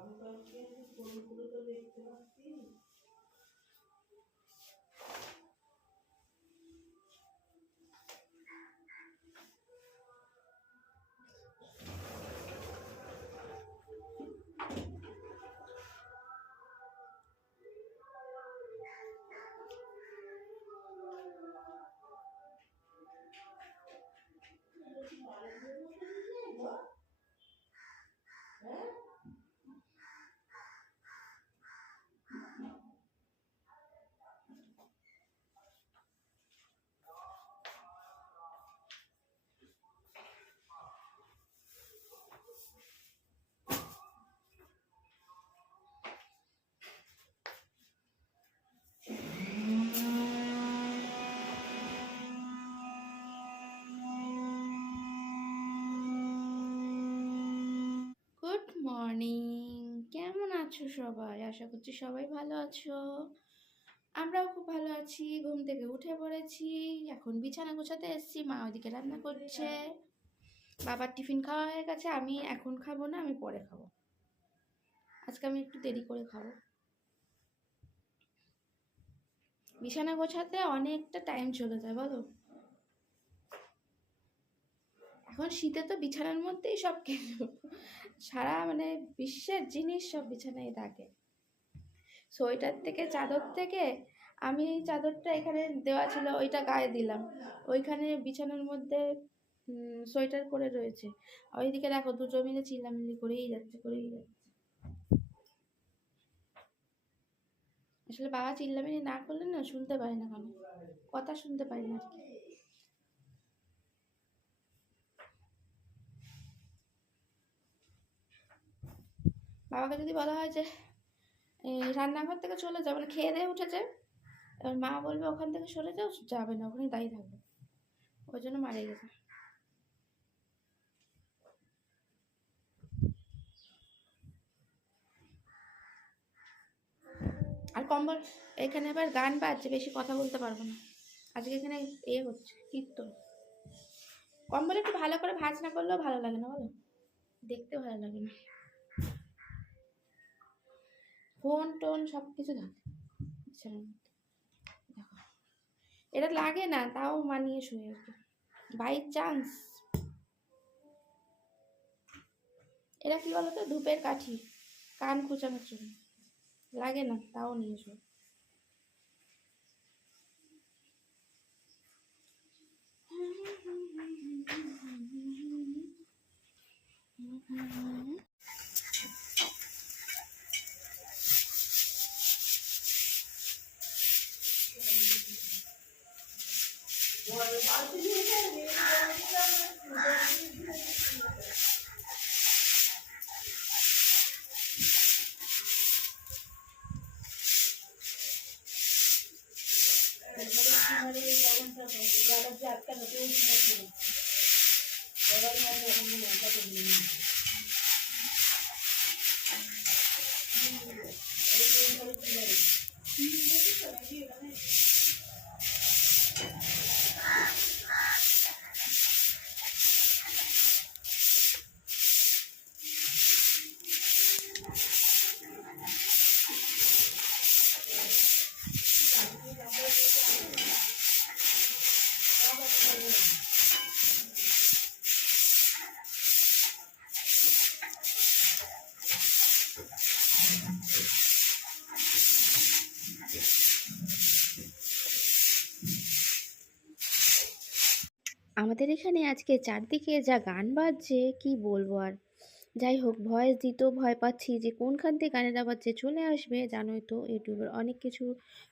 আমি কালকে ফোন করে তো দেখতে পাচ্ছি। মর্নিং। কেমন আছো সবাই? আশা করছি সবাই ভালো আছো। আমরাও খুব ভালো আছি। ঘুম থেকে উঠে পড়েছি। এখন বিছানা গোছাতে এসেছি। মা ওইদিকে রান্না করছে। বাবার টিফিন খাওয়া হয়ে গেছে। আমি এখন খাব না আমি পরে খাব। আজকে আমি একটু দেরি করে খাব। বিছানা গোছাতে অনেকটা টাইম চলে যায় বলো? এখন শীতে তো বিছানার মধ্যেই সব কিছু। সারা মানে বিশ্বের জিনিস সব বিছানায় থাকে। সোয়েটার থেকে, চাদর থেকে আমি এই চাদরটা এখানে দেওয়া ছিল, ওইটা গায়ে দিলাম। ওইখানে বিছানার মধ্যে সোয়েটার পরে রয়েছে। ওইদিকে দেখো দুটো মিলে চিল্লামিল্লি করেই যাচ্ছে করেই যাচ্ছে। আসলে বাবা চিল্লামিল্লি না করলে না শুনতে পায় না কেন? কথা শুনতে পাই না আর কি। বাবাকে যদি বলা হয় যে রান্নাঘর থেকে চলে যাও মানে খেয়ে দিয়ে উঠেছে। এবার মা বলবে, ওখান থেকে সরে যাও, যাবে না ওখানে দাঁড়িয়ে থাকবে। ওই জন্য মারা গেছে আর কম্বল, এখানে আবার গান বাজছে, বেশি কথা বলতে পারব না। আজকে এখানে এ হচ্ছে, কীর্তন। কম্বল একটু ভালো করে ভাজ না করলেও ভালো লাগে না, বলো? দেখতে ভালো লাগে না। ফোন টোন সব কিছু থাকে এটা লাগে না, তাও মানিয়ে শুয়ে কি বাই চান্স এটা কি বলতো? ধূপের কাঠি। কান খুঁচানোর জন্য। লাগে না, তাও নিয়ে শুয়ে। ज़्यादा से आपका नौकरी আমাদের এখানে আজকে চারদিকে যা গান বাজছে, কি বলব আর? যাই হোক, ভয়েস দিতেও ভয় পাচ্ছি যে কোনখান থেকে গানের আওয়াজে চলে আসবে, জানোই তো, ইউটিউবের অনেক কিছু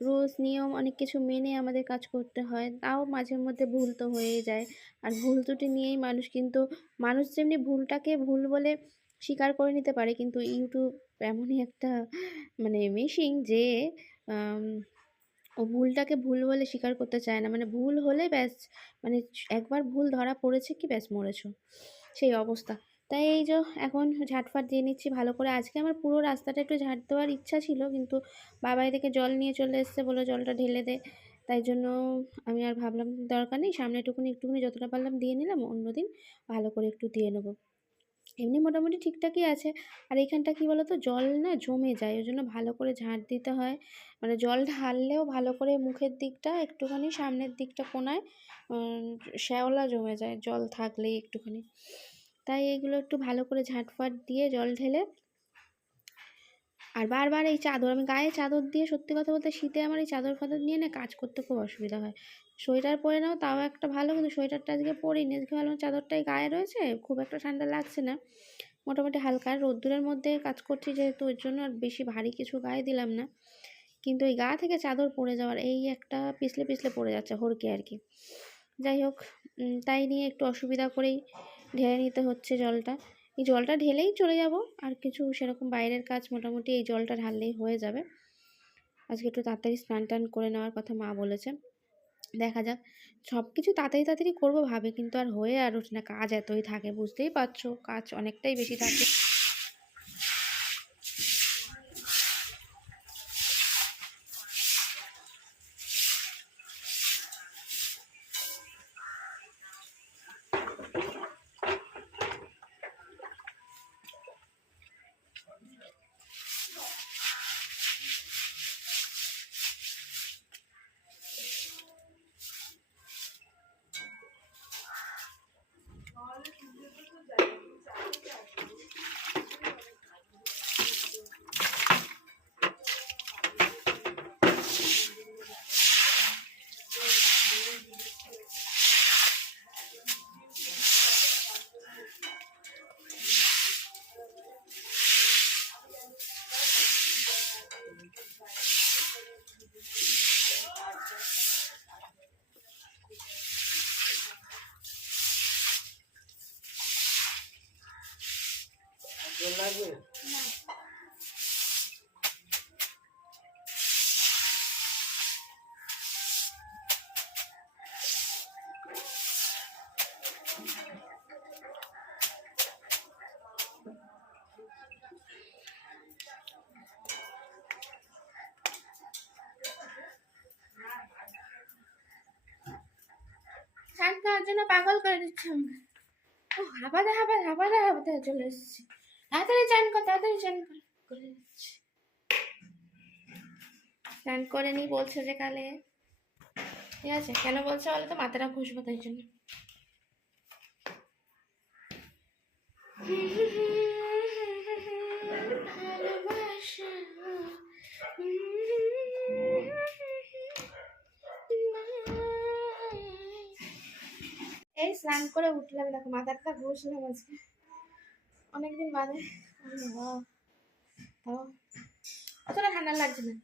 রুলস, নিয়ম, অনেক কিছু মেনে আমাদের কাজ করতে হয়। তাও মাঝে মধ্যে ভুল তো হয়েই যায়। আর ভুল ত্রুটি নিয়েই মানুষ কিন্তু, মানুষ যেমনি ভুলটাকে ভুল বলে স্বীকার করে নিতে পারে, কিন্তু ইউটিউব এমনই একটা মানে মেশিন যে ও ভুলটাকে ভুল বলে স্বীকার করতে চায় না। মানে ভুল হলে ব্যাস মানে একবার ভুল ধরা পড়েছে কি ব্যাস মরেছো। সেই অবস্থা। তাই এই যে এখন ঝাটফাট দিয়ে নিচ্ছি ভালো করে। আজকে আমার পুরো রাস্তাটা একটু ঝাঁট দেওয়ার ইচ্ছা ছিল, কিন্তু বাবা থেকে জল নিয়ে চলে এসছে বলে জলটা ঢেলে দে। তাই জন্য আমি আর ভাবলাম দরকার নেই, সামনে একটুকুনি একটুকুনি যতটা পারলাম দিয়ে নিলাম অন্যদিন ভালো করে একটু দিয়ে নেব। এমনি মোটামুটি ঠিকঠাকই আছে। আর এখানটা কী বলো তো জল না জমে যায়, ওই জন্য ভালো করে ঝাঁট দিতে হয়। মানে জল ঢাললেও ভালো করে মুখের দিকটা একটুখানি সামনের দিকটা কোনায় শ্যাওলা জমে যায়, জল থাকলেই একটুখানি। তাই এগুলো একটু ভালো করে ঝাঁটফাট দিয়ে জল ঢেলে, আর বারবার এই চাদর, আমি গায়ে চাদর দিয়ে সত্যি কথা বলতে শীতে আমার এই চাদর ফাদর নিয়ে না কাজ করতে খুব অসুবিধা হয়। সোয়েটার পরে নাও, তাও একটা ভালো, কিন্তু সোয়েটারটা আজকে পরিনি, আজকে ভালো চাদরটাই গায়ে রয়েছে, খুব একটা ঠান্ডা লাগছে না। মোটামুটি হালকা রোদ্দুরের মধ্যে কাজ করছি, যেহেতু ওর জন্য আর বেশি ভারী কিছু গায়ে দিলাম না। কিন্তু ওই গা থেকে চাদর পড়ে যাওয়ার এই একটা পিছলে পিছলে পড়ে যাচ্ছে হরকে আর কি। যাই হোক তাই নিয়ে একটু অসুবিধা করেই ঢেলে নিতে হচ্ছে জলটা। এই জলটা ঢেলেই চলে যাব, আর কিছু সেরকম বাইরের কাজ মোটামুটি এই জলটা ঢাললেই হয়ে যাবে। আজকে একটু তাড়াতাড়ি স্নান টান করে নেওয়ার কথা মা বলেছে। দেখা যাক সব কিছু তাড়াতাড়ি তাড়াতাড়ি করব ভাবে, কিন্তু আর হয়ে আর ওঠে না। কাজ এতই থাকে, বুঝতেই পারছ? কাজ অনেকটাই বেশি থাকে। জন্য পাগল করে দিচ্ছে আমাকে। ও হাঁপাতে হাঁপাতে হাঁপাতে হাঁপাতে চলে এসেছি। তাড়াতাড়ি চান কর, তাড়াতাড়ি চান কর। দিচ্ছি। করে নি, বলছে যে কালে। ঠিক আছে, কেন বলছে বলে তো? মাথাটা খুশবো তাই জন্য। ভালোবাসা এই স্নান করে উঠলাম, দেখো মাথাটা ঘষলাম আজকে। অনেকদিন বাদে। তাও। অতটা ঠান্ডা লাগছে না।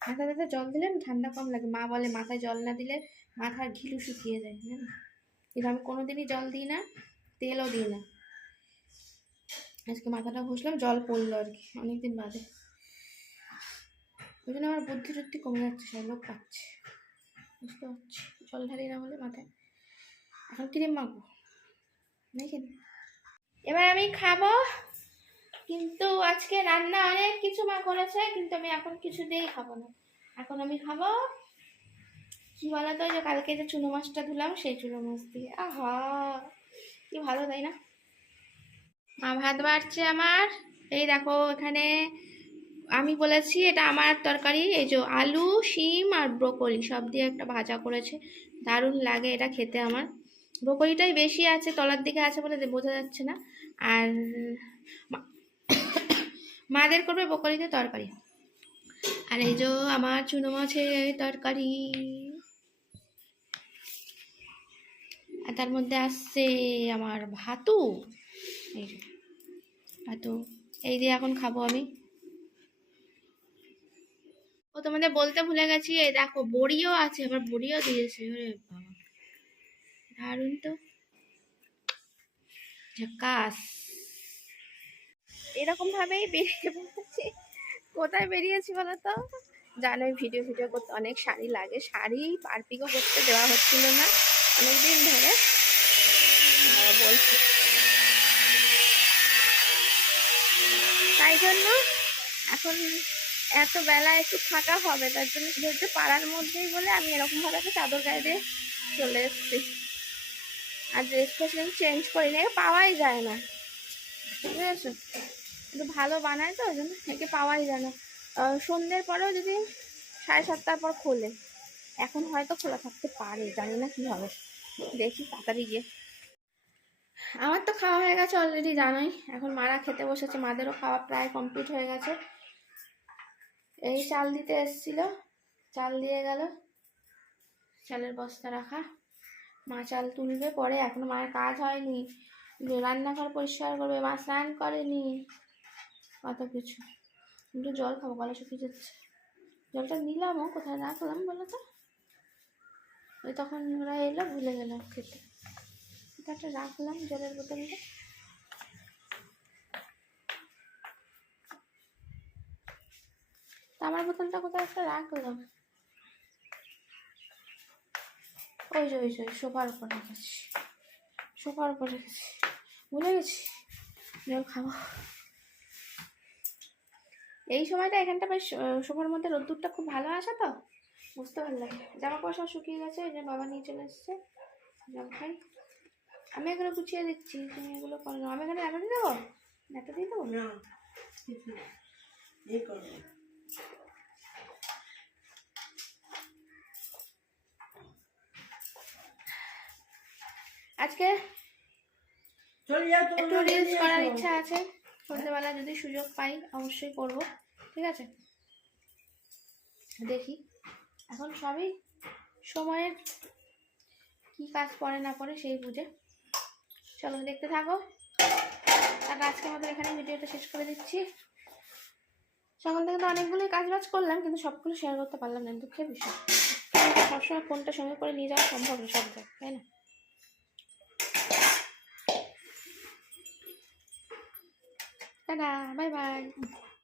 মাথা মাথাটাতে জল দিলে ঠান্ডা কম লাগে। মা বলে, মাথায় জল না দিলে মাথার ঘিলু শুকিয়ে যায়। জানো? কিন্তু আমি কোনোদিনই জল দিই না, তেলও দিই না। আজকে মাথাটা ঘষলাম, জল পড়ল আর কি, অনেকদিন বাদে। ওই জন্য আমার বুদ্ধি টুদ্ধি কমে যাচ্ছে, সব লোক পাচ্ছে। বুঝতে পারছি। জল ঢালি না হলে মাথায় এখন ক্রিম মাখবো? নাকি এবার আমি খাব, কিন্তু আজকে রান্না অনেক কিছু মা করেছে, কিন্তু আমি এখন কিছুতেই খাব না। এখন আমি খাব, কি বলতো যে কালকে যে চুনো মাছটা ধুলাম, সেই চুনো মাছ দিয়ে। আহা, কি ভালো, তাই না? মা ভাত বাড়ছে আমার। এই দেখো, এখানে আমি বলেছি এটা আমার তরকারি, এই যে আলু, শিম আর ব্রোকলি সব দিয়ে একটা ভাজা করেছে। দারুণ লাগে এটা খেতে আমার। ব্রোকলিটাই বেশি আছে, তলার দিকে আছে বলে বোঝা যাচ্ছে না। আর মাদের করবে ব্রোকলিতে তরকারি। আর এই যে আমার চুনো মাছের তরকারি। আর তার মধ্যে আসছে আমার ভাতু। এই ভাতু। এই দিয়ে এখন খাব আমি। ও তোমাদের বলতে ভুলে গেছি, এই দেখো, বড়িও আছে আবার বড়িও দিয়েছে বাবা। দারুণ তো। ঝাকাস। এরকম ভাবেই বেরিয়ে পড়েছি। কোথায় বেরিয়েছি বলো তো জানোই ভিডিও ভিডিও করতে অনেক শাড়ি লাগে। শাড়ি পারপিকও করতে দেওয়া হচ্ছিল না অনেকদিন ধরে। বলছি। তাই জন্য এখন এত বেলা একটু ফাঁকা হবে, তার জন্য যেহেতু পাড়ার মধ্যেই বলে আমি এরকম ভাবে একটা চাদর গায়ে দিয়ে চলে এসেছি। আর ড্রেস ফ্রেস চেঞ্জ করি না পাওয়াই যায় না। পেরেছ একটু ভালো বানায় তো, ওই জন্য একে পাওয়াই যায় না। সন্ধ্যের পরেও যদি সাড়ে সাতটার পর খোলে, এখন হয়তো খোলা থাকতে পারে, জানি না কি হবে। দেখি তাড়াতাড়ি গিয়ে। আমার তো খাওয়া হয়ে গেছে অলরেডি জানোই। এখন মারা খেতে বসেছে, মাদেরও খাওয়া প্রায় কমপ্লিট হয়ে গেছে। এই চাল দিতে এসেছিল, চাল দিয়ে গেল। চালের বস্তা রাখা। মা চাল তুলবে পরে এখনও মায়ের কাজ হয়নি। রান্নাঘর পরিষ্কার করবে, মা স্নান করেনি। কত কিছু। একটু জল খাব, গলা শুকিয়ে যাচ্ছে। জলটা নিলামও কোথায় রাখলাম বলো তো? ওই তখন ওরা এলো, ভুলে গেলাম খেতে। একটা রাখলাম জলের বোতলটা। তামার বোতলটা কোথায় একটা রাখলাম। ওই যে ওই যে, ওই সোফার উপর রেখেছি। সোফার উপর রেখেছি। ভুলে গেছি? জল খাব। এই সময়টা এখানটা বেশ সোফার মধ্যে রোদ্দুরটা খুব ভালো আসে তো? বুঝতে ভালো লাগে। জামা কাপড় সব শুকিয়ে গেছে এই যে বাবা নিয়ে চলে এসছে। জল খাই আমি এগুলো গুছিয়ে দিচ্ছি। তুমি এগুলো করো। আমি এখানে দিয়ে দেবো? একটা দিয়ে দেবো? না কিছু এই করো আজকে একটু রিলস করার। ইচ্ছা আছে। সন্ধ্যেবেলা যদি সুযোগ পাই অবশ্যই করব। ঠিক আছে? দেখি। এখন সবই সময়ের কি কাজ পড়ে না পড়ে সেই বুঝে। চলো দেখতে থাকো। আর আজকে আমাদের এখানে ভিডিওটা শেষ করে দিচ্ছি। সকাল থেকে তো অনেকগুলোই কাজ বাজ করলাম কিন্তু সবগুলো শেয়ার করতে পারলাম না। দুঃখের বিষয়। সবসময় ফোনটা সঙ্গে করে নিয়ে যাওয়া সম্ভব না সব জায়গায় তাই না? Tata bye bye